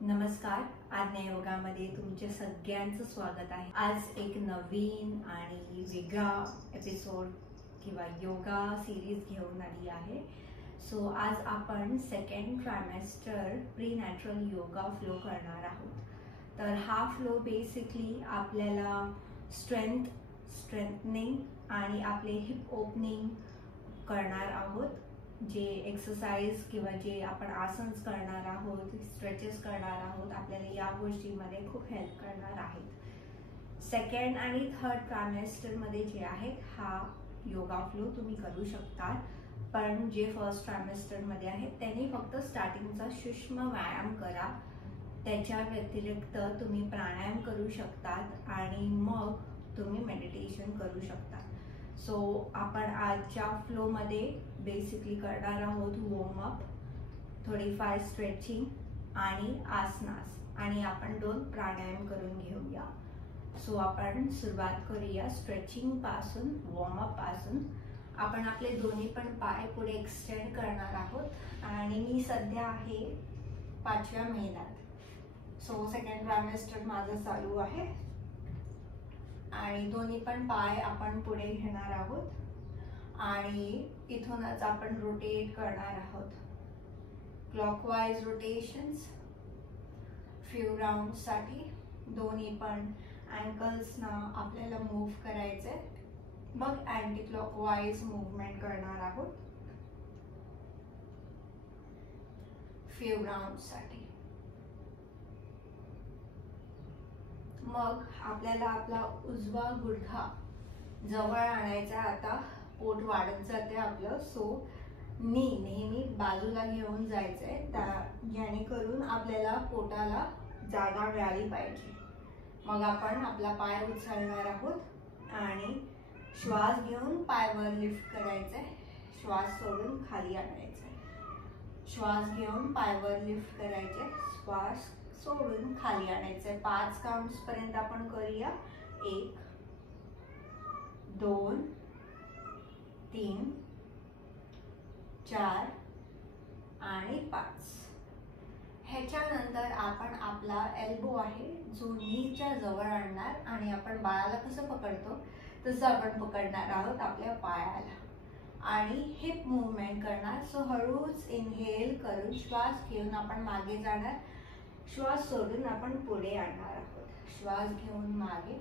नमस्कार. आज्ञा योगामध्ये तुमचे सगळ्यांचं स्वागत आहे. आज एक नवीन आणि वेगळा एपिसोड किंवा योगा सिरीज घेऊन आली आहे. सो आज आपण second trimester pre natural yoga flow करणार आहोत. तर हा फ्लो बेसिकली आपल्याला स्ट्रेंथनिंग आणि आपले हिप ओपनिंग करणार आहोत. जे एक्सरसाइज किंवा जे आपण आसन्स करणार आहोत, स्ट्रेचेस करणार आहोत, आपल्याला या गोष्टीमध्ये खूप हेल्प करणार आहेत. सेकंड आणि थर्ड ट्रायमेस्टरमध्ये जे आहे हा योगा फ्लो तुम्ही करू शकता. पण जे फर्स्ट ट्रायमेस्टरमध्ये आहेत त्यांनी फक्त स्टार्टिंगचा सूक्ष्म व्यायाम करा. त्याच्या व्यतिरिक्त तुम्ही प्राणायाम करू शकतात आणि मग तुम्ही मेडिटेशन करू शकता. सो आपण आजच्या फ्लोमध्ये बेसिकली करणार आहोत वॉर्मअप, थोडीफार स्ट्रेचिंग आणि आसनास, आणि आपण 2 प्राणायाम करून घेऊया. सो आपण सुरुवात करूया स्ट्रेचिंग पासून, वॉर्मअप पासून. आपण आपले दोन्ही पण पाय पुढे एक्सटेंड करणार आहोत आणि मी सध्या आहे 5व्या महिन्यात. सो सेकंड ट्रायमेस्टर माझं चालू आहे आणि दोन्ही पण पाय आपण पुढे घेणार आहोत आणि इथूनच आपण रोटेट करणार आहोत. क्लॉकवाइज रोटेशन्स फ्यू राउंड साठी दोन्ही पण अँकल्सना आपल्याला मूव्ह करायचे. मग अँटी क्लॉकवाइज मूवमेंट करणार आहोत फ्यू राउंड साठी. मग आपल्याला आपला उजवा गुडघा जवळ आणायचा. आता पोट वाढत जाते आपलं, सो नी नेहमी बाजूला घेऊन जायचंय, जेणेकरून आपल्याला पोटाला जागा मिळाली पाहिजे. मग आपण आपला पाय उचलणार आहोत आणि श्वास घेऊन पायवर लिफ्ट करायचंय, श्वास सोडून खाली आणायचंय. श्वास घेऊन पायवर लिफ्ट करायचे, श्वास सोडून खाली आणायचंय. 5 काउंट्स पर्यंत आपण करूया. 1 2 3 4 आणि 5. ह्याच्यानंतर आपण आपला एल्बो आहे जो नीच्या जवळ आणणार आणि आपण बाळाला कसं पकडतो तसं आपण पकडणार आहोत आपल्या पायाला आणि हिप मूवमेंट करणार. सो हळूच इनहेल करून श्वास घेऊन आपण मागे जाणार, श्वास सोडून आपण पुढे आणणार आहोत. श्वास घेऊन मागे,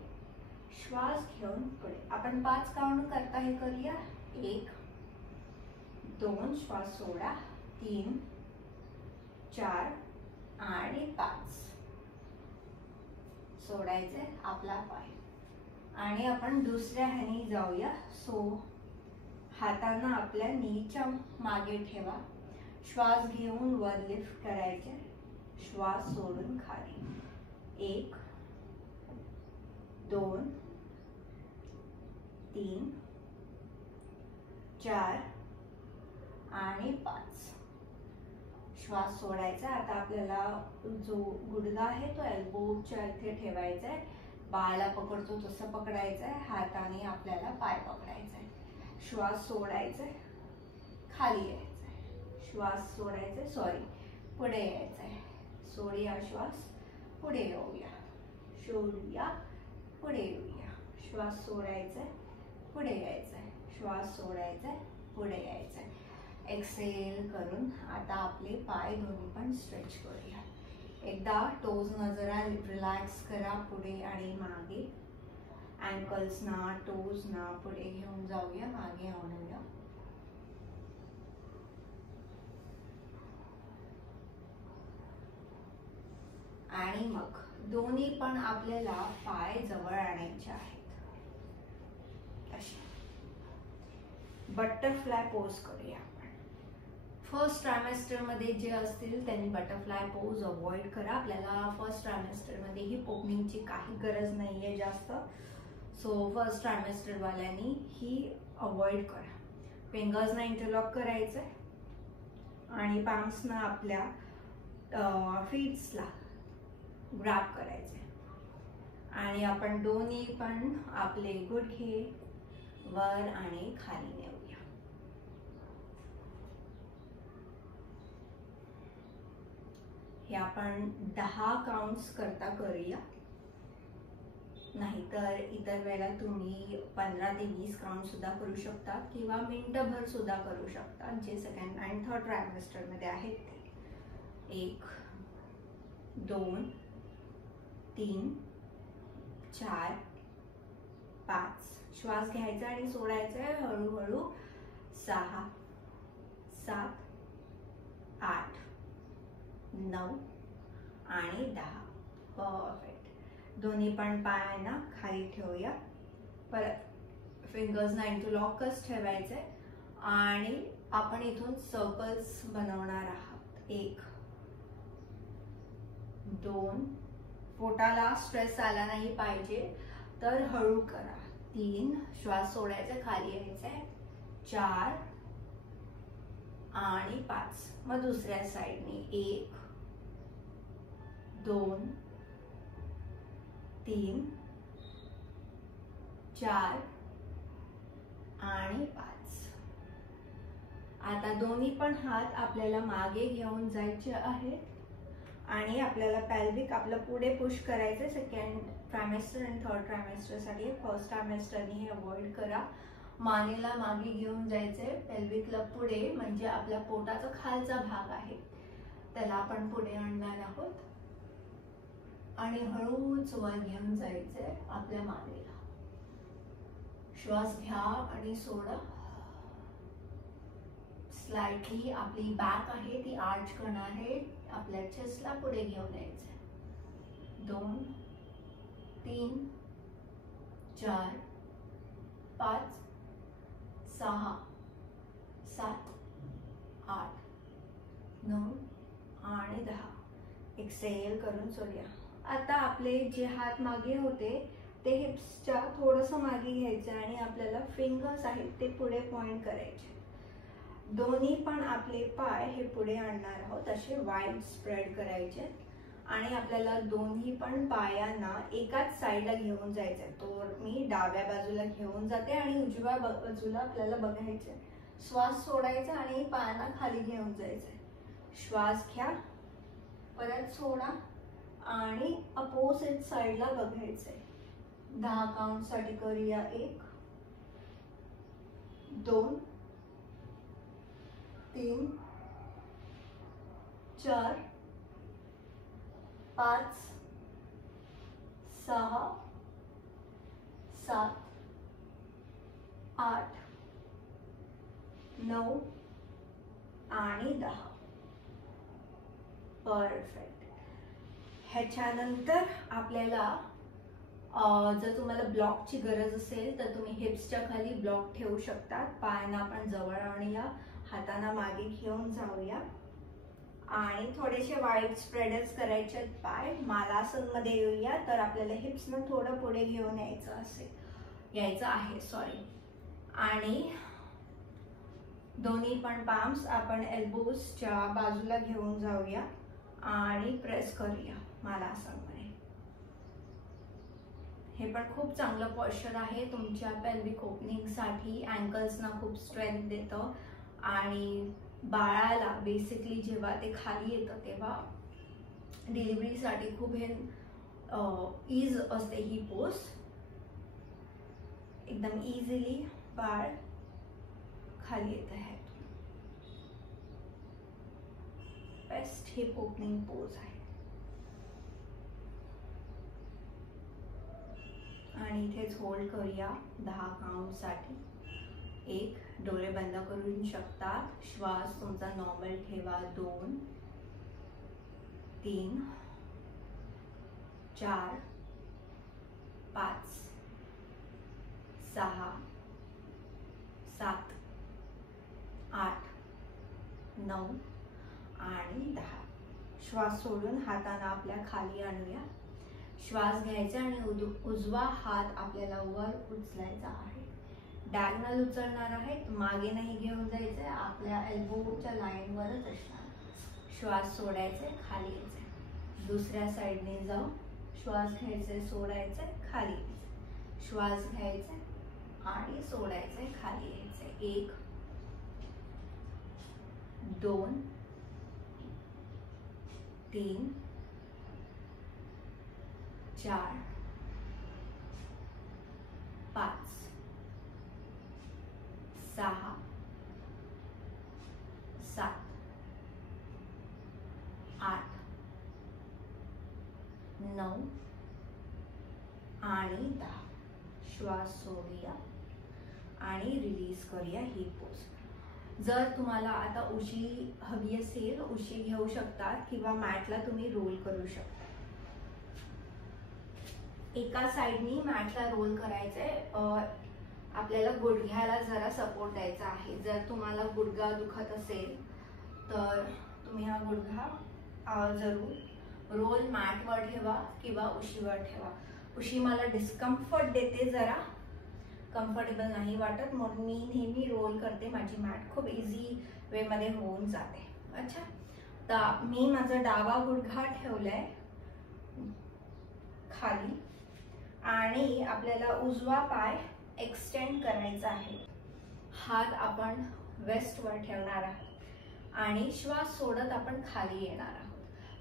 श्वास घेऊन पुढे. आपण 5 काउंट करता हे करूया. 1 2 श्वास सोडा, 3 4 आणि 5. सोडायचे आपला पाय आणि आपण दुसऱ्या ह्यानी जाऊया. सो हातांना आपल्या नीच्या मागे ठेवा, श्वास घेऊन वर लिफ्ट करायचे, श्वास सोडून खाली. 1 2 3 4 आणि 5. श्वास सोडायचा. आता आपल्याला जो गुडघा आहे तो एल्बोच्या इथे ठेवायचा आहे, बाळाला पकडतो तसं पकडायचं आहे, हाताने आपल्याला पाय पकडायचा आहे. श्वास सोडायचा, खाली यायचंय, श्वास सोडायचा, पुढे यायचंय. सोडूया श्वास, पुढे येऊया, सोडूया, पुढे येऊया. श्वास सोडायचा, पुढे यायचंय, श्वास सोडायचा, पुढे यायचंय. एक्सेल करून आता आपले पाय दोन्ही पण स्ट्रेच करूया. एकदा टोजना जरा रिलॅक्स करा पुढे आणि मागे. अँकल्सना, टोजना पुढे घेऊन जाऊया, मागे आणूया. आणि मग दोन्ही पण आपल्याला पाय जवळ आणायचे आहेत. अशी बटरफ्लाय पोज करूया आपण. फर्स्ट ट्रायमेस्टर मध्ये जे असतील त्यांनी बटरफ्लाय पोज अवॉइड करा. आपल्याला फर्स्ट ट्रायमेस्टर मध्ये ही ओपनिंगची काही गरज नाहीये जास्त. सो फर्स्ट ट्रायमेस्टर वाल्यांनी ही अवॉइड करा. फिंगर्सना इंटरलॉक करायचंय आणि पाम्सना आपल्या फीट्सला ग्रॅब करायचे आणि आपण दोन्ही पण आपले गुडघे वर आणि खाली नेऊया. हे आपण 10 काउंट्स करता करूया, नाहीतर इतर वेळेला तुम्ही 15 ते 20 काउंट सुद्धा करू शकता किंवा मिनिटभर सुद्धा करू शकता, जे सेकंड आणि थर्ड ट्रायमेस्टर मध्ये आहेत ते. 1 2 3 4 5. श्वास घ्यायचा आणि सोडायचा आहे हळूहळू. 6 7 8 9 आणि 10. परफेक्ट. दोन्ही पण पायांना खाली ठेवूया. परत फिंगर्सना इंटरलॉकच ठेवायचे आणि आपण इथून सर्कल्स बनवणार आहात. 1 2. पोटाला स्ट्रेस आला नाही पाहिजे तर हळू करा. 3. श्वास सोडायचा, खाली यायचंय. 4 आणि 5. मग दुसऱ्या साइडने 1 2 3 4 आणि 5. आता दोन्ही पण हात आपल्याला मागे घेऊन जायचे आहेत आणि आपल्याला पेल्विक आपलं पुढे पुश करायचं. सेकंड ट्रायमेस्टर आणि थर्ड ट्रायमेस्टर साठी. फर्स्ट ट्रायमेस्टरनी हे अवॉइड करा. मानेला मागे घेऊन जायचंय, पेल्विकला पुढे, म्हणजे आपल्या पोटाचा खालचा भाग आहे त्याला आपण पुढे आणणार आहोत आणि हळूच वर घेऊन जायचंय आपल्या मानेला. श्वास घ्या आणि सोडा. स्लाइटली आपली बॅक आहे ती आर्च करणार आहे, आपल्या चेस्टला पुढे घेऊन यायचंय. 2 3 4 5 6 7 8 9 आणि 10. एक्सेल करून सोडूया. आता आपले जे हात मागे होते ते हिप्सच्या थोडंसं मागे घ्यायचे आणि आपल्याला फिंगर्स आहेत ते पुढे पॉइंट करायचे. दोन्ही पण आपले पाय हे पुढे आणणार आहोत, असे वाईड स्प्रेड करायचे आणि आपल्याला दोन्ही पण पायांना एकाच साईडला घेऊन जायचंय. तो मी डाव्या बाजूला घेऊन जाते आणि उजव्या बाजूला आपल्याला बघायचंय. श्वास सोडायचा आणि पायांना खाली घेऊन जायचंय. श्वास घ्या, परत सोडा आणि अपोजिट साईडला बघायचंय. 10 काउंट साठी करूया. 1 2 3 4 5 6 7 8 9 आणि 10. परफेक्ट. ह्याच्यानंतर आपल्याला जर तुम्हाला ब्लॉकची गरज असेल तर तुम्ही हिप्सच्या खाली ब्लॉक ठेवू शकता. पायांना आपण जवळ आणूया, हातांना मागे घेऊन जाऊया आणि थोडेसे वाईड स्प्रेडच करायचे पाय. मालासन मध्ये येऊया. तर आपल्याला हिप्सना थोडं पुढे घेऊन यायचं आहे. आणि दोन्ही पण पाम्स आपण एल्बोजच्या बाजूला घेऊन जाऊया आणि प्रेस करूया मालासन मध्ये. हे पण खूप चांगलं पॉस्चर आहे तुमच्या पेल्विक ओपनिंग साठी. अँकल्सना खूप स्ट्रेंथ देतं आणि बाळाला बेसिकली जेव्हा ते खाली येतं तेव्हा डिलिव्हरीसाठी खूप हे ईज असते ही पोज. एकदम इझिली बाळ खाली येत आहे. बेस्ट हिप ओपनिंग पोज आहे. आणि इथेच होल्ड करूया 10 काउंट साठी. 1 डोळे बंद करू शकता. श्वास तुमचा नॉर्मल ठेवा. 2 3 4 5 6 7 8 9 आणि 10. श्वास सोडून हातांना आपल्या खाली आणूया. श्वास घ्यायचा आणि उजवा हात आपल्याला वर उचलायचा आहे. डायगोनल उचलणार आहेत, मागे नाही घेऊन जायचंय, आपल्या एल्बोच्या लाईन वरच असणार. श्वास सोडायचे, खाली यायचे. दुसऱ्या साईडने जाऊ. श्वास घ्यायचे, सोडायचे, खाली यायचे. श्वास घ्यायचे आणि सोडायचे, खाली यायचे. 1 2 3 4 5 6 7 8 9 आणि 10. श्वास सोडूया आणि रिलीज करूया ही पोज. जर तुम्हाला आता उशी हवी असेल उशी घेऊ शकता किंवा मॅटला तुम्ही रोल करू शकता. एका साइडनी मॅटला रोल करायचंय. आपल्याला गुडघ्याला जरा सपोर्ट द्यायचा आहे. जर तुम्हाला गुडघा दुखत असेल तर तुम्ही हा गुडघा जरूर रोल मॅटवर ठेवा किंवा उशीवर ठेवा. उशी मला डिस्कम्फर्ट देते, जरा कम्फर्टेबल नाही वाटत, म्हणून मी नेहमी रोल करते. माझी मॅट खूप इझी वे मध्ये होऊन जाते. अच्छा, तर मी माझा डावा गुडघा ठेवलाय खाली आणि आपल्याला उजवा पाय एक्सटेंड करायचा आहे. हात आपण वेस्टवर ठेवणार आहोत आणि श्वास सोडत आपण खाली येणार आहोत.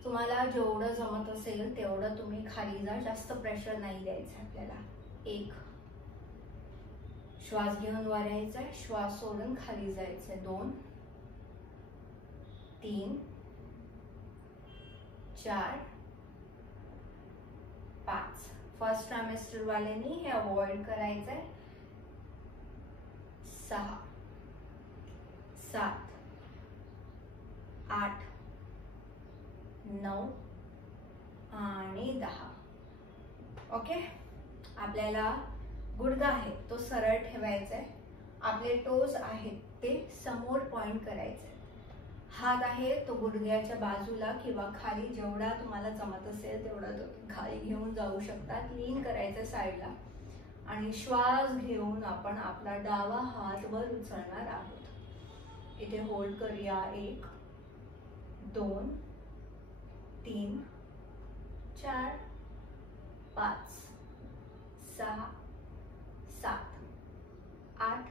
तुम्हाला जेवढं जमत असेल तेवढं तुम्ही खाली जा, जास्त प्रेशर नाही द्यायचं आपल्याला. 1 श्वास घेऊन वर यायचा, श्वास सोडून खाली जायचंय. 2 3 4 5. फर्स्ट ट्रायमेस्टर वाल्यांनी हे अवॉइड करायचंय. 6 7 8 9 आणि 10. ओके, आपल्याला गुडघा आहे तो सरळ ठेवायचा आहे. आपले टोज आहेत ते समोर पॉइंट करायचे. हात आहे तो गुडघ्याच्या बाजूला किंवा खाली, जेवढा तुम्हाला जमत असेल तेवढा तो खाली घेऊन जाऊ शकता. लीन करायचं साईडला आणि श्वास घेऊन आपण आपला डावा हात वर उचलणार आहोत. इथे होल्ड करूया. 1 2 3 4 5 6 7 8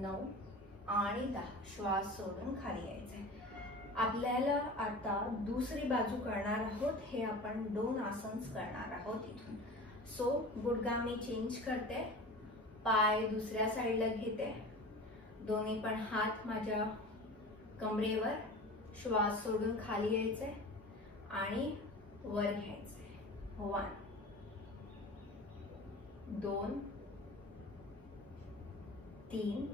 9 आणि 10. श्वास सोडून खाली यायचंय. आपल्याला आता दुसरी बाजू करणार आहोत. हे आपण 2 आसन्स करणार आहोत इथून. सो गुडघा मी चेंज करते, पाय दुसऱ्या साईडला घेते, दोन्ही पण हात माझ्या कमरेवर, श्वास सोडून खाली यायचंय आणि वर घ्यायचंय. 1 2 3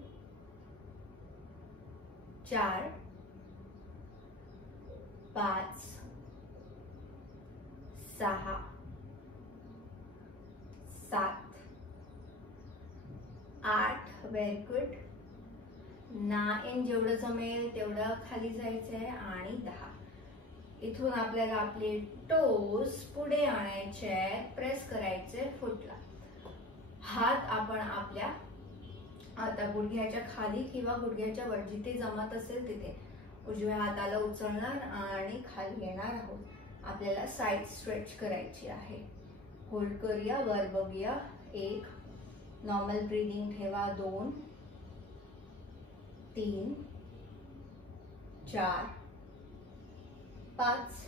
4 5 6 7 8. Very good. 9 जेवढं जमेल तेवढं खाली जायचंय आणि 10. इथून आपल्याला आपले टोज पुढे आणायचे, प्रेस करायचे फुटला. हात आपण आपल्या आता गुडघ्याच्या खाली किंवा गुडघ्याच्या वर जिथे जमत असेल तिथे उजव्या हाताला उचलणार आणि खाली येणार आहोत. आपल्याला साइड स्ट्रेच करायची आहे. होल्ड करूया, वर बघूया. 1 नॉर्मल ब्रीदिंग ठेवा. 2 3 4 5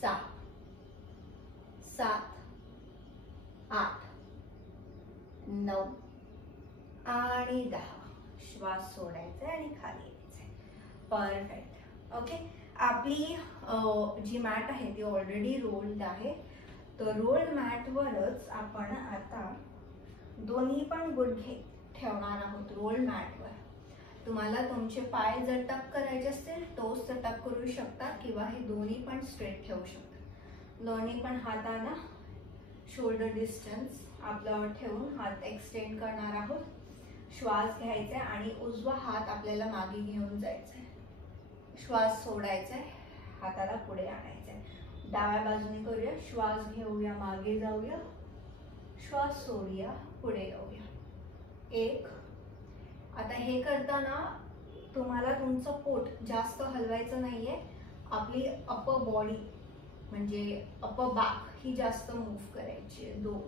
6 7 8 9 आणि 10. श्वास सोडायचा आणि खाली यायचंय. परफेक्ट. ओके, आपली जी मॅट आहे ती ऑलरेडी रोल्ड आहे. तर रोल मॅट वरच आपण आता दोन्ही पण गुडघे ठेवणार आहोत रोल मॅट वर. तुम्हाला तुमचे पाय जर टक करायचे असतील टोस तर टक करू शकता किंवा हे दोन्ही पण स्ट्रेट ठेवू शकता. दोन्ही पण हाताला शोल्डर डिस्टन्स आपल्यावर ठेवून हात एक्सटेंड करणार आहोत. श्वास घ्यायचा आणि उजवा हात आपल्याला मागे घेऊन जायचा. श्वास सोडायचा, हाताला पुढे आणायचा. डाव्या बाजूने करूया. श्वास घेऊया, मागे जाऊया, श्वास सोडूया, पुढे येऊया. 1. आता हे करताना तुम्हाला तुमचं पोट जास्त हलवायचं नाहीये. आपली अपर बॉडी म्हणजे अपर बॅक ही जास्त मूव्ह करायची. 2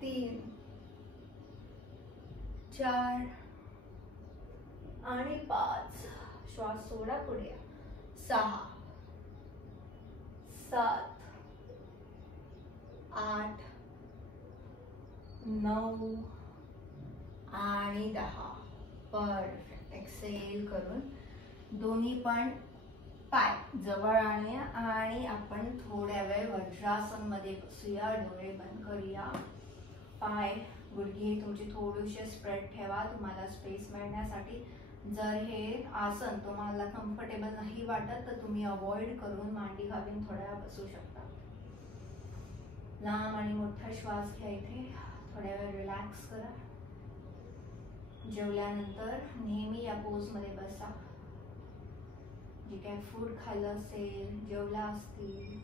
3 4 आणि 5. श्वास सोडा, पुढे या. 6 7 8 9 आणि 10. परफेक्ट. एक्सेल करून दोन्ही पण पाय जवळ आणूया आणि आपण थोड्या वेळ वज्रासन मध्ये बसूया. डोळे बंद करूया. पाय गुडघे तुमचे थोडेसे स्प्रेड ठेवा तुम्हाला स्पेस मिळण्यासाठी. जर हे आसन तुम्हाला कम्फर्टेबल नाही वाटत तर तुम्ही अवॉइड करून मांडी घालून थोड्या वेळ बसू शकता. लांब आणि मोठा श्वास घ्या. इथे थोड्या वेळ रिलॅक्स करा. जेवल्यानंतर नेहमी या पोज मध्ये बसा. जे काही फूड खाल्लं असेल, जेवला असतील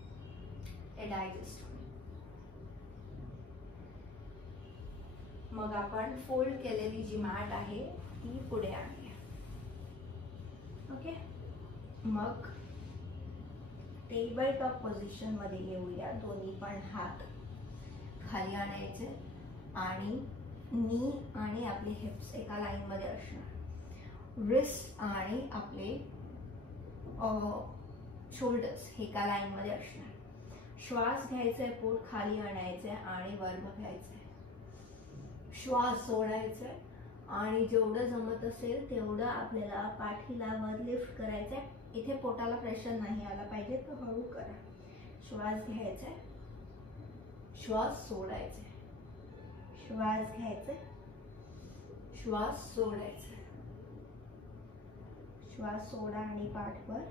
ते डायजेस्ट होईल. मग आपण फोल्ड केलेली जी मॅट आहे ती पुढे आणूया. ओके. मग टेबल टॉप पोझिशन मध्ये येऊया. दोन्ही पण हात खाली आणायचे आणि नी आणि आपले हिप्स एका लाईन मध्ये असणार. रिस्ट आणि आपले शोल्डर्स हे एका लाईन मध्ये असणार. श्वास घ्यायचा, पोट खाली आणायचंय आणि वर बघायचंय. श्वास सोडायचा आणि जेवढं जमत असेल तेवढं आपल्याला पाठीला वर लिफ्ट करायचंय. इथे पोटाला प्रेशर नाही आला पाहिजे तर हळू करा. श्वास घ्यायचा, श्वास सोडायचा, श्वास घ्यायचा, श्वास सोडायचा, श्वास सोडा आणि पाठवर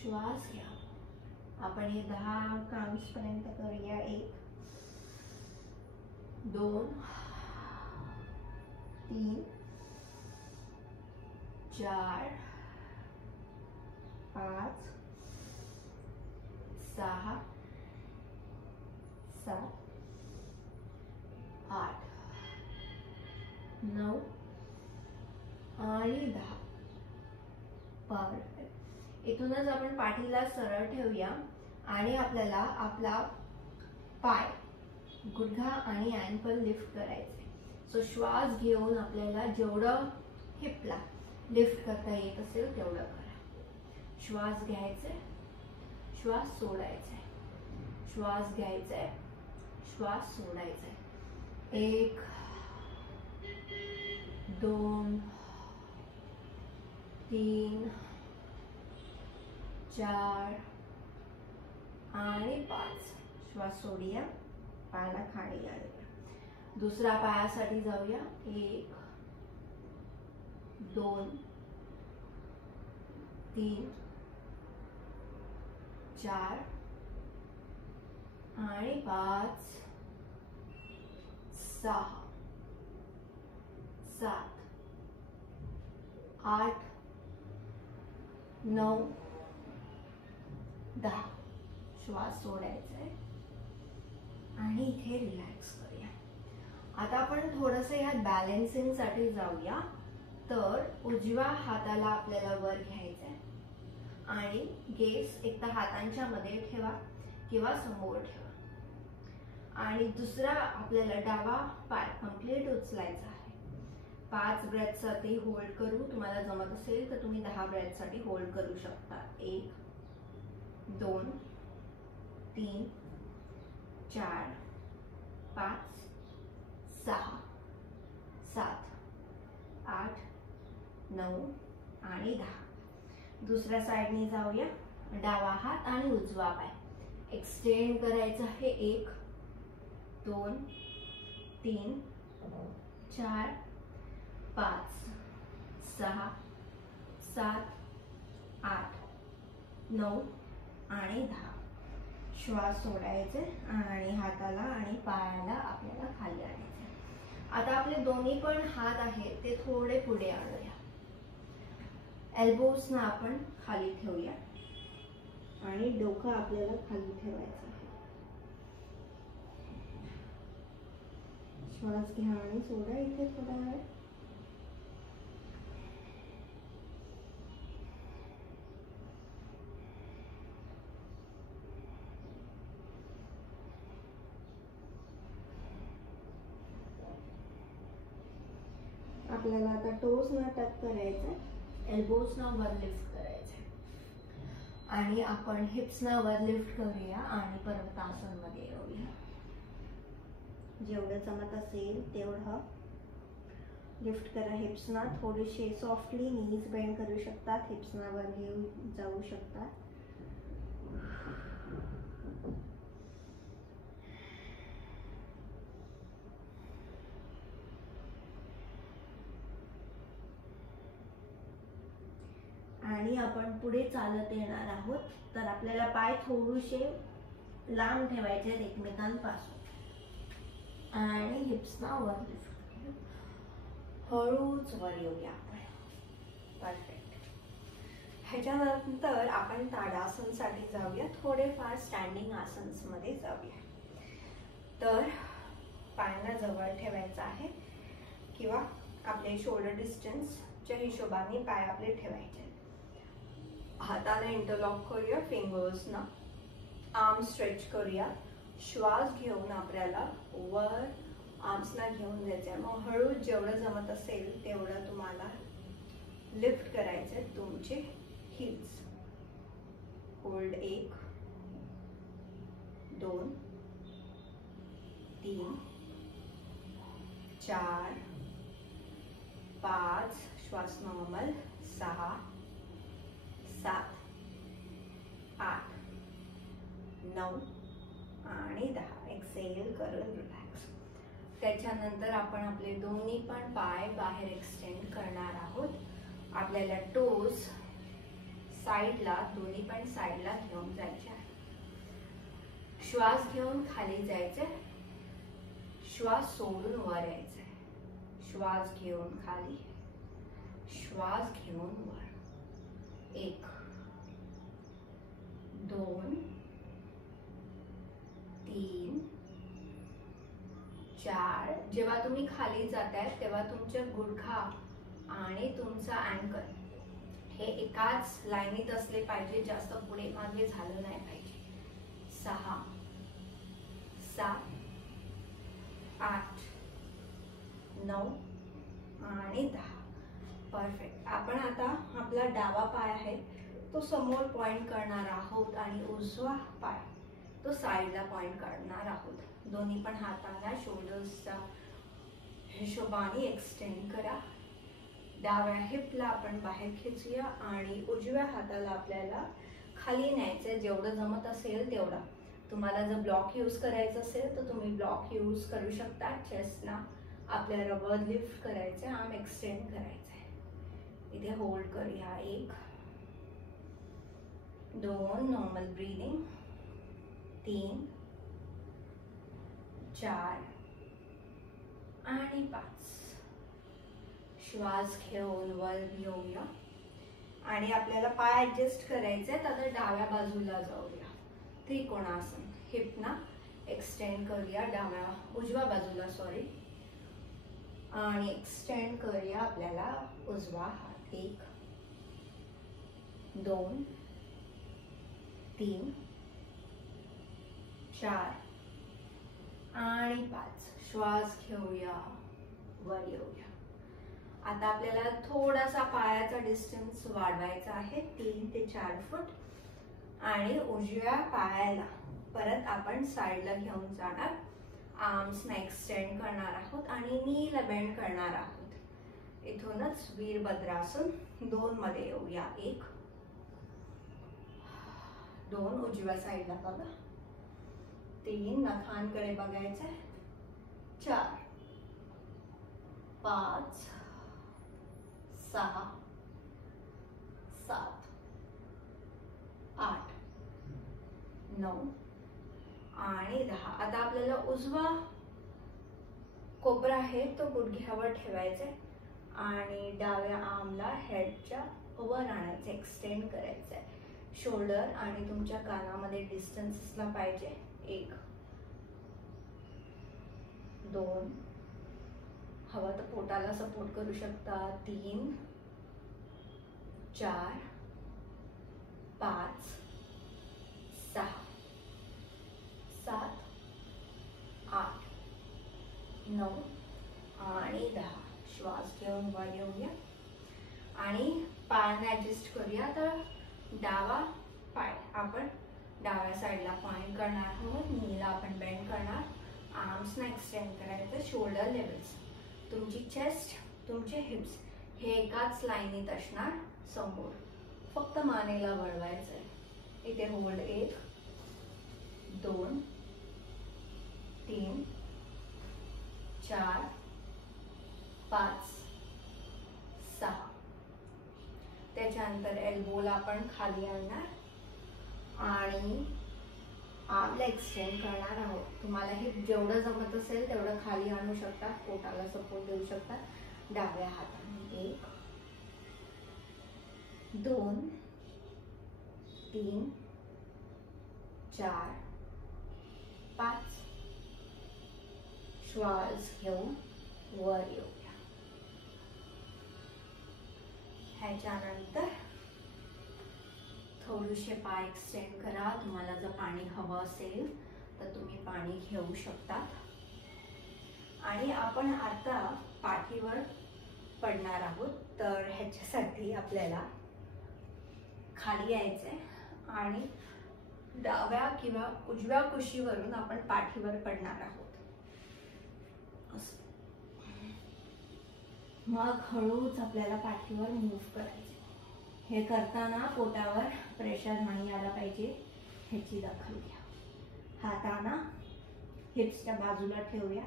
श्वास घ्या. आपण हे 10 काउंट्स पर्यंत करूया. 1 2 3 4 5 6 7 8 9 आणि 10. परफेक्ट. इथूनच आपण पाठीला सरळ ठेवूया आणि आपल्याला आपला पाय गुडघा आणि अँकल लिफ्ट करायचे. सो श्वास घेऊन आपल्याला जेवढं हिपला लिफ्ट करता येत असेल तेवढं करा. श्वास घ्यायचे, श्वास सोडायचे, श्वास घ्यायचे, श्वास सोडायचे. 1 2 3 4 आणि 5. श्वास सोडूया, पायाला खाली आणूया. दुसऱ्या पायासाठी जाऊया. 1 2 3 4 आणि 5 6 7 8 9 10. श्वास सोडायचा आहे आणि इथे रिलॅक्स करूया. आता आपण थोडंसं यात बॅलन्सिंग साठी जाऊया. तर उजव्या हाताला आपल्याला वर घ्यायचं आहे आणि गेस एक तर हातांच्या मध्ये ठेवा किंवा समोर ठेवा आणि दुसरा आपल्याला डावा पाय कंप्लीट उचलायचा आहे. 5 ब्रेथ साठी होल्ड करू. तुम्हाला जमत असेल तर तुम्ही 10 ब्रेथ साठी होल्ड करू शकता. 1 2 3 4 5 6 7 8 9 आणि 10. दुसऱ्या साइडने जाऊया. डावा हात आणि उजवा पाय एक्सटेंड करायचा आहे. 1 2 3 4 5 6 7 8 9 आणि 10. श्वास सोडायचे आणि हाताला आणि पायाला आपल्याला खाली आणायचे. आता आपले दोन्ही पण हात आहेत ते थोडे पुढे आणूया. एल्बोज ना आपण खाली ठेवूया आणि डोकं आपल्याला खाली ठेवायचं आहे. श्वास घ्या आणि सोडा. इथे थोडा वेळ आपल्याला आता टोज ना टच करायचं. एल्बोजना वर लिफ्ट करायचे आणि आपण हिप्सना वर लिफ्ट करूया आणि पर्वतासन मध्ये येऊया. जेवढं जमत असेल तेवढं लिफ्ट करा. हिप्सना थोडेसे सॉफ्टली नीज बेंड करू शकतात, हिप्सना वर घेऊन जाऊ शकतात. आणि आपण पुढे चालत येणार आहोत. तर आपल्याला पाय थोडेसे लांब ठेवायचे एकमेकांपासून आणि हिप्सना वर लिफ्ट हळूच वर येऊया आपण. परफेक्ट. ह्याच्यानंतर आपण ताडासन साठी जाऊया. थोडेफार स्टँडिंग आसन्स मध्ये जाऊया. तर पायांना जवळ ठेवायचं आहे किंवा आपले शोल्डर डिस्टन्सच्या हिशोबाने पाय आपले ठेवायचे. हाताला इंटरलॉक करूया फिंगर्सना. आर्म स्ट्रेच करूया. श्वास घेऊन आपल्याला वर आर्म्सना घेऊन जायचे. मग हळू जेवढं जमत असेल तेवढं तुम्हाला लिफ्ट करायचे तुमचे हिप्स. होल्ड 1 2 3 4 5 श्वास नॉर्मल 6 7 8 9 आणि 10. एक्सेल करून रिलॅक्स. त्याच्यानंतर आपण आपले दोन्ही पण पाय बाहेर एक्सटेंड करणार आहोत. आपल्याला टोज साइडला, दोन्ही पण साइडला घेऊन जायचे आहे. श्वास घेऊन खाली जायचे, श्वास सोडून वर यायचे. श्वास घेऊन खाली, श्वास घेऊन वर. 1 2 3 4. जेव्हा तुम्ही खाली जाताय तेव्हा तुमचे गुडघा आणि तुमचा अँकल हे एकाच लाईनीत असले पाहिजे, जास्त पुढे मागे झालं नाही पाहिजे. 6 7 8 9 आणि 10. परफेक्ट. आपण आता आपला डावा पाय आहे तो समोर पॉइंट करणार आहोत आणि उजवा पाय तो साइडला पॉइंट करणार आहोत. दोन्ही पण हाताला शोल्डर्सच्या हिशोबाने एक्सटेंड करा. डाव्या हिपला आपण बाहेर खेचूया आणि उजव्या हाताला आपल्याला खाली न्यायचं जेवढं जमत असेल तेवढं. तुम्हाला जर ब्लॉक यूज करायचं असेल तर तुम्ही ब्लॉक यूज करू शकता. चेस्टला आपल्याला वर लिफ्ट करायचं, आर्म एक्सटेंड करायचं आहे. इथे होल्ड करूया. 1 2 नॉर्मल ब्रीदिंग 3 4 आणि 5. श्वास घेऊन वर येऊया आणि आपल्याला पाय ऍडजस्ट करायचे. आता डाव्या बाजूला जाऊया. त्रिकोणासन. हिपना एक्सटेंड करूया उजव्या बाजूला आणि एक्सटेंड करूया आपल्याला उजवा हात. 1 2 3 4 आणि 5. श्वास घेऊया, वर येऊया. आता आपल्याला थोडासा पायाचा डिस्टन्स वाढवायचा आहे 3 ते 4 फूट आणि उजव्या पायाला परत आपण साइडला घेऊन जाणार. आर्म्सना एक्सटेंड करणार आहोत आणि नीला बेंड करणार आहोत. इथूनच वीरभद्रासन 2 मध्ये येऊया. 1 2 उजव्या साइडला बघा. 3 नखांकडे बघायचं. 4 5 6 7 8 9 आणि 10. आता आपल्याला उजवा कोपरा आहे तो गुडघ्यावर ठेवायचा आणि डाव्या आर्मला हेडच्या वर आणायचं, एक्सटेंड करायचं. शोल्डर आणि तुमच्या कानामध्ये डिस्टन्स असला पाहिजे. 1 2 हवा तर पोटाला सपोर्ट करू शकता. 3 4 5 6 7 8 9 आणि 10. श्वास घेऊन वर येऊया आणि पायाने ऍडजस्ट करूया. तर डावा पाय आपण डाव्या साईडला पॉइंट करणार आहोत. नीला आपण बेंड करणार. आर्म्सना एक्सटेंड करायचं. Shoulder levels. तुमची चेस्ट, तुमचे हिप्स हे एकाच लाईनीत असणार समोर. फक्त मानेला वळवायचं आहे. इथे होल्ड 1 2 3 4 5 6. त्याच्यानंतर एल्बोला आपण खाली आणणार आणि आर्मला एक्सटेंड करणार आहोत. तुम्हाला हे जेवढं जमत असेल तेवढं खाली आणू शकता. पोटाला सपोर्ट देऊ शकता. डाव्या हाताने 1 2 3 4 5. श्वास घेऊन वर येऊया. ह्याच्यानंतर थोडेसे पाय एक्सटेंड करा. तुम्हाला जर पाणी हवं असेल तर तुम्ही पाणी घेऊ शकता. आणि आपण आता पाठीवर पडणार आहोत. तर ह्याच्यासाठी आपल्याला खाली यायचंय आणि डाव्या किंवा उजव्या कुशीवरून आपण पाठीवर पडणार आहोत. मग हळूच आपल्याला पाठीवर मूव्ह करायचं. हे करताना पोटावर प्रेशर नाही आला पाहिजे ह्याची दखल घ्या. हातांना हिप्सच्या बाजूला ठेवूया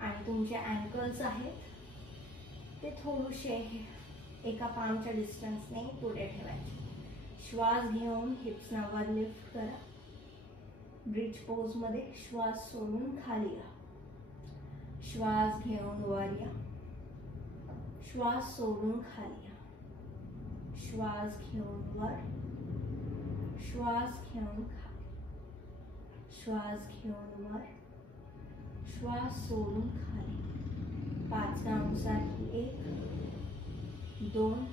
आणि तुमचे अँकल्स आहेत ते थोडेसे एका पामच्या डिस्टन्सने पुढे ठेवायचे. श्वास घेऊन हिप्सना वर लिफ्ट करा. ब्रिज पोज मध्ये श्वास सोडून खाली या. श्वास घेऊन वर या. श्वास सोडून खाली या. श्वास घेऊन वर. श्वास घेऊन खाली. श्वास घेऊन वर. श्वास सोडून खाली. 5 राऊंडसाठी 1 2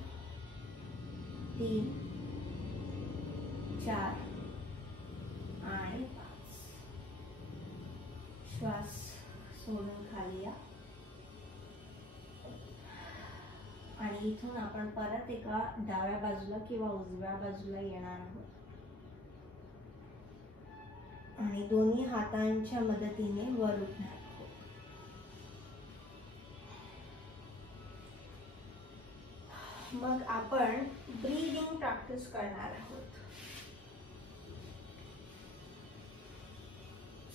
3 4 आणि 5. श्वास सोडून खाली या. आणि इथून आपण परत एका डाव्या बाजूला किंवा उजव्या बाजूला येणार आहोत आणि दोन्ही हातांच्या मदतीने वर उठणार आहोत. मग आपण ब्रीदिंग प्रॅक्टिस करणार आहोत.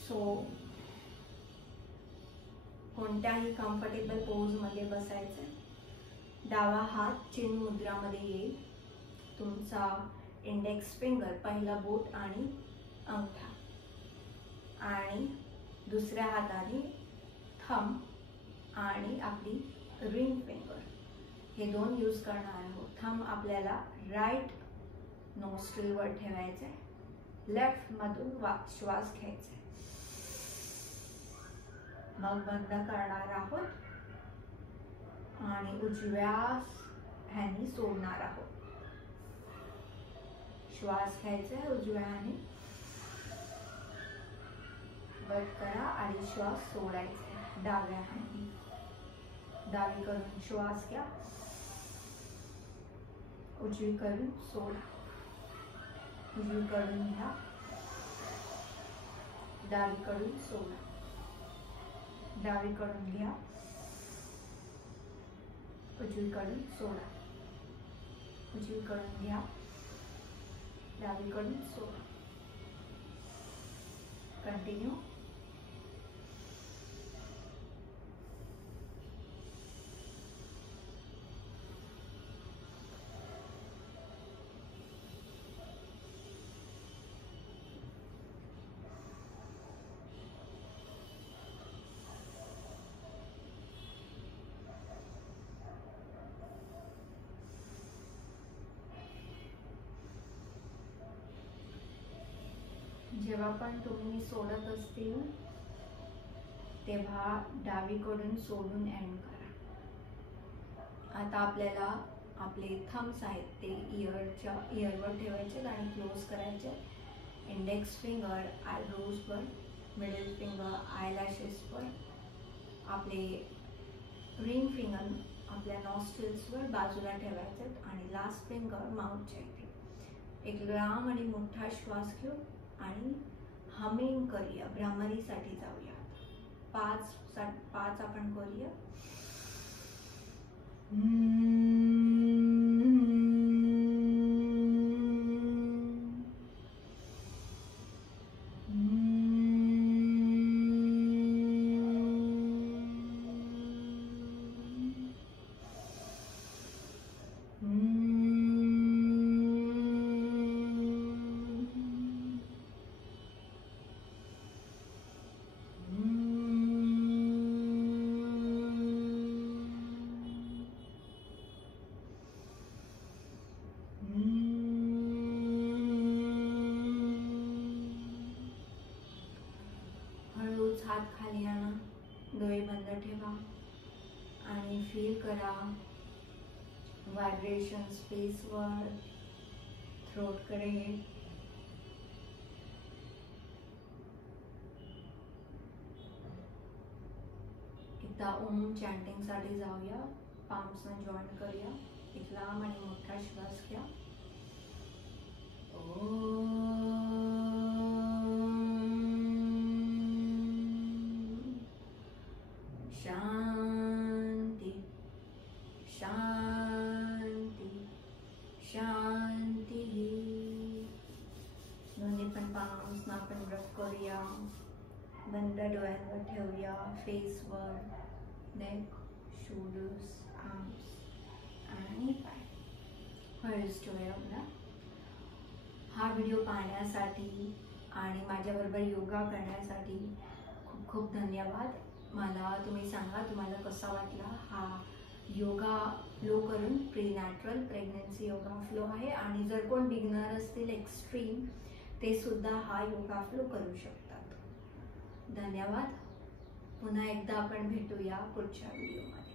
सो कोणत्याही कम्फर्टेबल पोज मध्ये बसायचं. डावा हात चिन मुद्रामध्ये येईल. तुमचा इंडेक्स फिंगर, पहिला बोट आणि अंगठा आणि दुसऱ्या हाताने थंब आणि आपली रिंग फिंगर हे 2 यूज करणार आहोत. थंब आपल्याला राईट नोस्ट्रिलवर ठेवायचं आहे. लेफ्ट मधून श्वास घ्यायचा आहे. मग बंद करणार आहोत आणि उजव्या ह्याने सोडणार आहोत. श्वास घ्यायचा आहे उजव्या ह्याने, बंद करा आणि श्वास सोडायचा आहे डाव्या ह्याने. डावीकडून श्वास घ्या. उजवीकडून सोडा. उजवीकडून घ्या. डावीकडून सोडा. डावीकडून घ्या. उजवीकडून सोडा. उजवीकडून घ्या. डावीकडून सोडा. कंटिन्यू. जेव्हा पण तुम्ही सोडत असतील तेव्हा डावीकडून सोडून एंड करा. आता आपल्याला आपले थम्स आहेत ते इयरवर ठेवायचे आणि क्लोज करायचे. इंडेक्स फिंगर आयब्रोजवर, मिडल फिंगर आयलॅशेसवर, आपले रिंग फिंगर आपल्या नॉस्ट्रिल्सवर बाजूला ठेवायचं आणि लास्ट फिंगर माउथच्या इथे. एक लांब आणि मोठा श्वास घेऊ आणि हमिंग करूया. भ्रामरीसाठी जाऊया. 5 आपण करूया. हळूच हात खाली आणा. डोळे बंद ठेवा आणि फील करा व्हायब्रेशन स्पेसवर, थ्रोटकडे. एकदा ओम चॅन्टिंगसाठी जाऊया. पाम्सना जॉईन करूया. एक लांब आणि मोठा श्वास घ्या. शांती शांती शांती. दोन्ही पण पाम्सना आपण रब करूया. बंद डोळ्यांवर ठेवूया. फेसवर, नेक, शोल्डर्स, आर्म्स आणि पाय. हळूच ठेवूया आपला. हा व्हिडिओ पाहण्यासाठी आणि माझ्याबरोबर योगा करण्यासाठी खूप खूप धन्यवाद. मला तुम्ही सांगा तुम्हाला कसा वाटला हा योगा फ्लो करून. प्री-नॅचरल प्रेग्नन्सी योगा फ्लो आहे आणि जर कोण बिगिनर असतील एक्स्ट्रीम ते सुद्धा हा योगा फ्लो करू शकतात. धन्यवाद. पुन्हा एकदा आपण भेटूया पुढच्या व्हिडिओमध्ये.